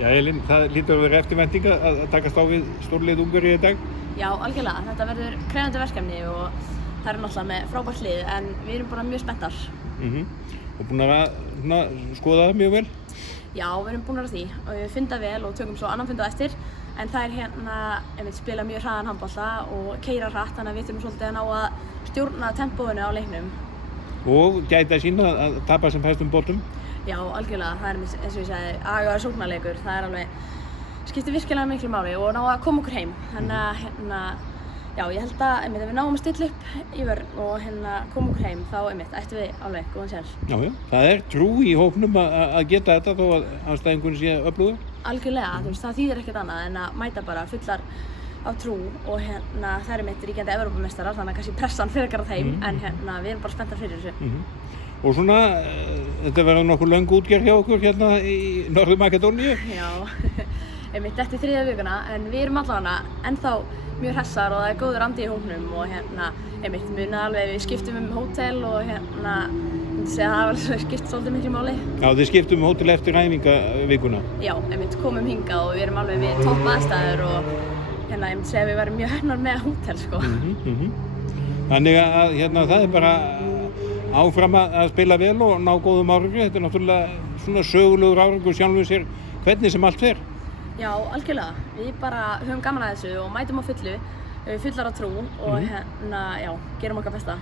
Já, Elín, það hlýtur að vera eftirvænting að takast á við stórlið Ungverju í dag? Já, algjörlega. Þetta verður krefjandi verkefni og það er náttúrulega með frábært lið en við erum bara mjög spenntar. Og búin að skoða það mjög vel? Já, við erum búin að því og við funda vel og tökum svo annan funda eftir en það er hérna spila mjög hraðan handbolta og keyra hratt þannig að við þurfum svolítið að ná að stjórna tempóinu á leiknum. Og gæta sín að tapa sem fæstum boltum? Já, algjörlega. Það er eins og ég sagði agaður sóknarleikur. Það er alveg skiptir virkilega miklu máli og ná að koma okkur heim. Þannig að já, ég held að ef við náum að stilla upp í vörn og koma okkur heim þá ættum við alveg góðan séns. Já, það er trú í hópnum að geta þetta þó að andstæðingurinn sé öflugur? Algjörlega, það þýðir ekkert annað en að mæta bara fullar af trú og það er ríkjandi Evrópumeistarar þannig að kannski pressan frekar á þeim en við erum bara spenntar fyrir þessu. Og svona, þetta verður nokkuð löng útgerð hjá okkur hérna í Norður-Makedóníu? Já, eftir 3. vikuna en við erum allavega ennþá mjög hressar og það er góður andi í hópnum og muna alveg við skiptum hótel og það hafa skipt svolítið miklu máli. Já, þið skiptum hótel eftir æfingavikuna? Já, komum hingað og við erum alveg við topp aðstæður og við værum mjög heppnar með hótel sko. Þannig að það er bara áfram að spila vel og ná góðum árangri. Þetta er náttúrulega svona sögulegur árangur sjálfum sér hvernig sem allt fer. Já, algjörlega. Við bara höfum gaman að þessu og mætum á fullu, fullar á trú og gerum okkar besta.